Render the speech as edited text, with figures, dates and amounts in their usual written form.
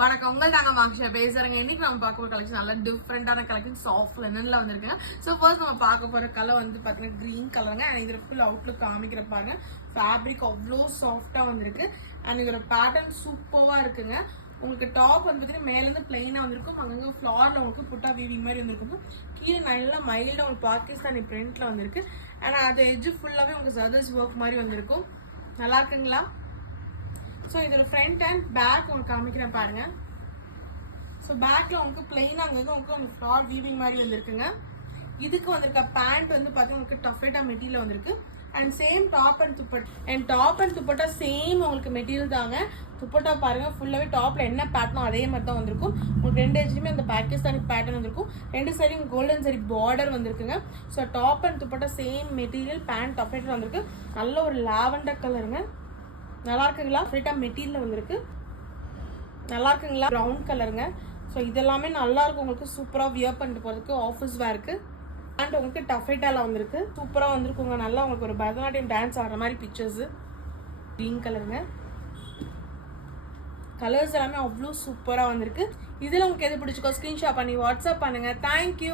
வணக்கம், உங்கள் தாங்க மாக்ஷா பேசுறேங்க. இன்னைக்கு நம்ம பார்க்க போற கலெக்ஷன் நல்ல டிஃப்ரெண்டான கலெக்ஷன் சாஃப்ட் லினன்ல வந்திருக்குங்க. ஸோ ஃபர்ஸ்ட் நம்ம பார்க்க போற கலர் வந்து பார்த்தீங்கன்னா கிரீன் கலருங்க. அண்ட் இதில் ஃபுல் அவுட்லுக் காமிக்கிற பாருங்க. ஃபேப்ரிக் அவ்வளோ சாஃப்டாக வந்திருக்கு. அண்ட் இதோட பேட்டர்ன் சூப்பராக இருக்குங்க. உங்களுக்கு டாப் வந்து பார்த்தீங்கன்னா மேலேருந்து பிளெயினாக வந்திருக்கும். அங்கங்கே ஃப்ளாரில் உங்களுக்கு புட்டா வீவிங் மாதிரி வந்திருக்கும். கீழே நல்லா மைல்டாக உங்களுக்கு பாகிஸ்தானி பிரிண்ட்ல வந்திருக்கு. அண்ட் அது எஜ்ஜு ஃபுல்லாகவே உங்களுக்கு சர்தல்ஸ் ஒர்க் மாதிரி வந்திருக்கும். நல்லா இருக்குங்களா? ஸோ இதோட ஃப்ரண்ட் அண்ட் பேக் உங்களுக்கு காமிக்கிறேன் பாருங்க. ஸோ பேக்கில் உங்களுக்கு பிளெயினாக அங்கே உங்களுக்கு ஃப்ளார் வீவிங் மாதிரி வந்திருக்குங்க. இதுக்கு வந்திருக்க பேண்ட் வந்து பார்த்தீங்கன்னா உங்களுக்கு டஃபேட்டா மெட்டீரியல் வந்திருக்கு. And same top and dupatta same உங்களுக்கு மெட்டீரியல் தாங்க. துப்பட்டா பாருங்க, ஃபுல்லாகவே டாப்ல என்ன பேட்டர்னோ அதே மாதிரி தான் வந்திருக்கும். உங்களுக்கு ரெண்டு எஜ்ஜுமே அந்த பாகிஸ்தானி பேட்டர்ன் வந்திருக்கும். ரெண்டு சைடும் கோல்டன் சரி பார்டர் வந்திருக்குங்க. So top and dupatta same material, pant taffeta வந்திருக்கு. நல்ல ஒரு லாவெண்டர் கலருங்க. நல்லா இருக்குங்களா? ஃப்ரீட்டா மெட்டீரியல் வந்திருக்கு. நல்லா இருக்குங்களா? ப்ரௌன் கலருங்க. ஸோ இதெல்லாமே நல்லா இருக்கும். உங்களுக்கு சூப்பராக வியர் பண்ணிட்டு போகிறதுக்கு ஆஃபீஸ் வேருக்கு. அண்ட் உங்களுக்கு டஃபேட்டால வந்திருக்கு. சூப்பராக வந்திருக்குங்க. நல்லா உங்களுக்கு ஒரு பரதநாட்டியம் டான்ஸ் ஆடுற மாதிரி பிக்சர்ஸ். க்ரீன் கலருங்க. கலர்ஸ் எல்லாமே அவ்வளோ சூப்பராக வந்திருக்கு. இதில் உங்களுக்கு எது பிடிச்சிக்கோ ஸ்க்ரீன்ஷாட் பண்ணி வாட்ஸ்அப் பண்ணுங்க. தேங்க்யூ.